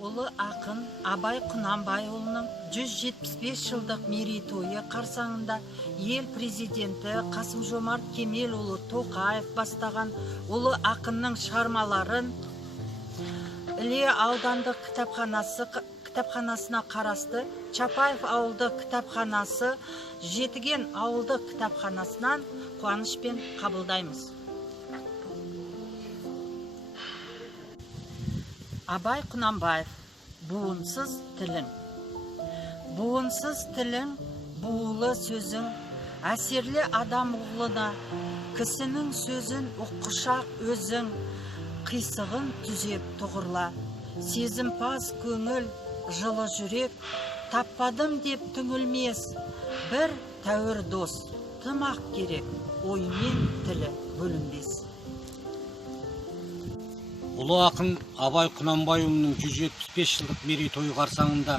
Ұлы ақын Абай Құнанбайұлының 175 жылдық мерейтойы қарсаңында ел президенті Қасым-Жомарт Кемелұлы Тоқаев бастаған ұлы ақынның шығармаларын Іле аудандық кітапханасына қарасты Чапаев ауылдық кітапханасы, Жетіген ауылдық кітапханасынан қуанышпен қабылдаймыз. Абай Құнанбаев, буынсыз тілің. Буынсыз тілің, буылы сөзің, әсерлі адам ұғлына, кісінің сөзін ұққышақ өзің, қисығын түзеп тұғырла. Сезімпаз көңіл, жылы жүрек, таппадым деп түңілмес, бір тәуір дос, тымақ керек, оймен тілі бөлінбес. Ұлы ақын Абай Құнанбайұлының 175 жылдық мерейтойы қарсаңында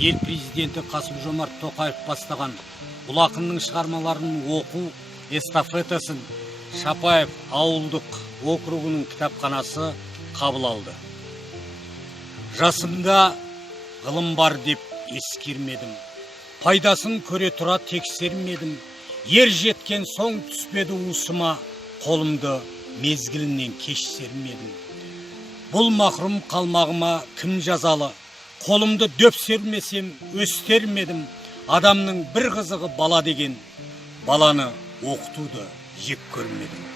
ел президенті Қасым-Жомарт Тоқаев бастаған ұлы ақынның шығармаларының оқу эстафетасын Чапаев ауылдық округінің кітапханасы қабыл алды. Жасымда ғылым бар деп ескермедім, пайдасын көре тұра тексермедім, ер жеткен соң түспеді уысыма, қолымды мезгілінен кеш сермедім. Бұл махрұм қалмағыма кім жазалы, қолымды дөп сермесем өстермедім, адамның бір қызығы бала деген, баланы оқытуды жек көрмедім.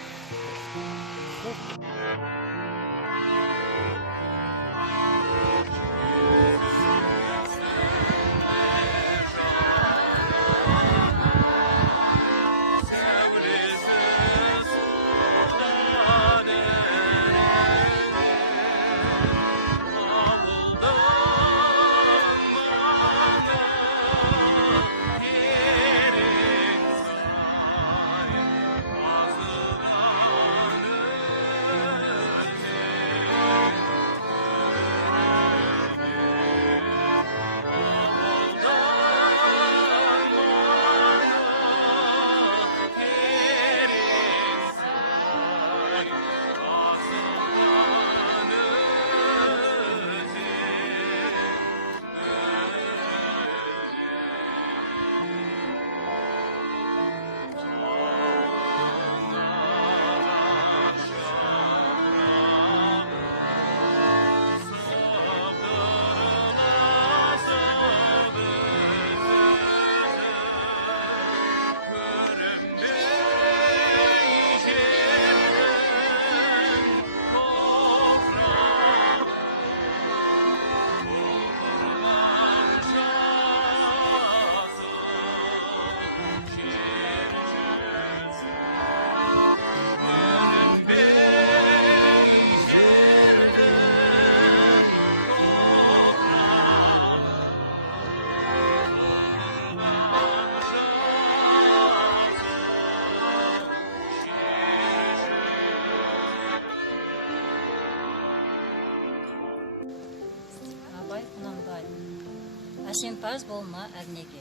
Әсемпаз болма әрнеге,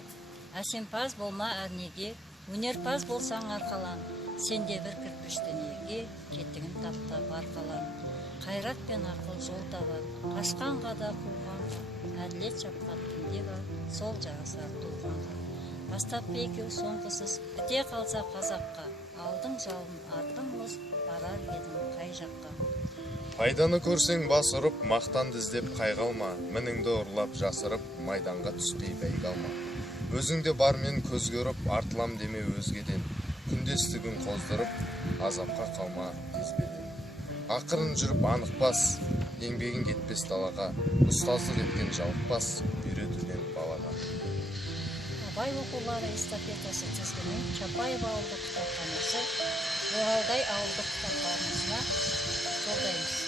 әсемпаз болма әрнеге, өнерпаз болсаң арқалан, сенде бір кірпіш дүниеге, кетігін тапта барқалан. Қайрат пен ақыл жол табар, қашқанға да қуған, әділет жапқан кімде бар, сол жағасар туғанға. Бастапқы екеу соңғысыз, біте қалса қазаққа, алдың жалын, артың мұз, барар едің қай жаққа. Пайданы көрсең бас ұрып, мақтанды іздеп қайғалма, мініңді ұрлап жасырып, майданға түспей бәйгалма. Өзіңде бар мен көз көріп, артылам деме өзгеден, күндестігін қоздырып, азапқа қалма езбеден. Ақырын жүріп анықпас, еңбегін кетпес далаға, ұстаздық еткен жалықпас, үйретуден балаға. Абай оқулары эстафетасы тізгінін Чапаев ауылдық кітапханасы, Боғалдай ауылдық кітапханасына жолдаймыз.